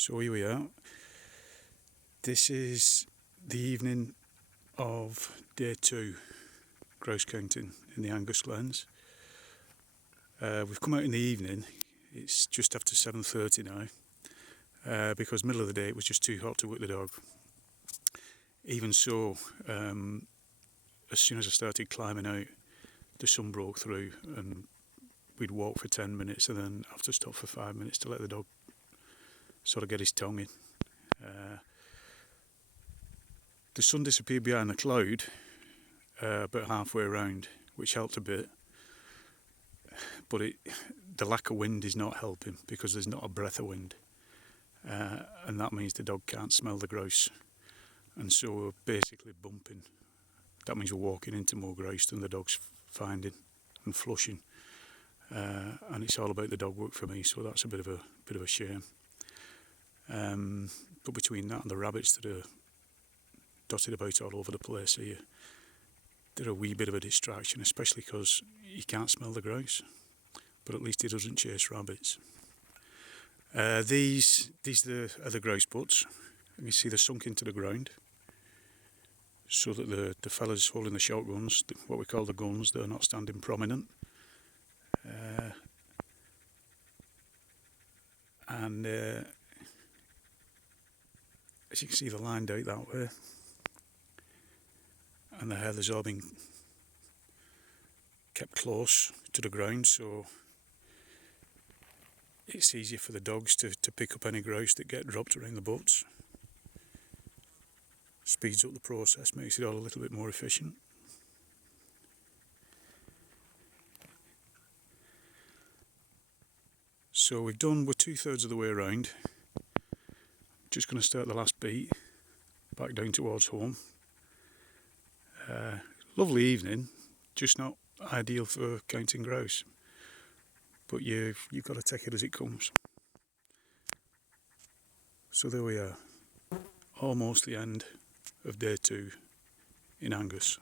So here we are. This is the evening of day 2 grouse counting in the Angus Glens. We've come out in the evening. It's just after 7:30 now, because middle of the day it was just too hot to work the dog. Even so, as soon as I started climbing out, the sun broke through and we'd walk for 10 minutes and then have to stop for 5 minutes to let the dog sort of get his tongue in. The sun disappeared behind the cloud about halfway around, which helped a bit, but the lack of wind is not helping because there's not a breath of wind, and that means the dog can't smell the grouse, and so we're basically bumping. That means we're walking into more grouse than the dog's finding and flushing, and it's all about the dog work for me, so that's a bit of a shame. But between that and the rabbits that are dotted about all over the place here, they're a wee bit of a distraction, especially because he can't smell the grouse, but at least he doesn't chase rabbits. These are the grouse butts. You can see they're sunk into the ground, so that the fellas holding the shotguns, what we call the guns, they're not standing prominent. As you can see, they're lined out that way, and the heather's all been kept close to the ground, so it's easier for the dogs to pick up any grouse that get dropped around the butts. Speeds up the process, makes it all a little bit more efficient. So we're 2/3 of the way around. Just going to start the last beat back down towards home. Lovely evening, just not ideal for counting grouse, but you've got to take it as it comes. So there we are, almost the end of day 2 in Angus.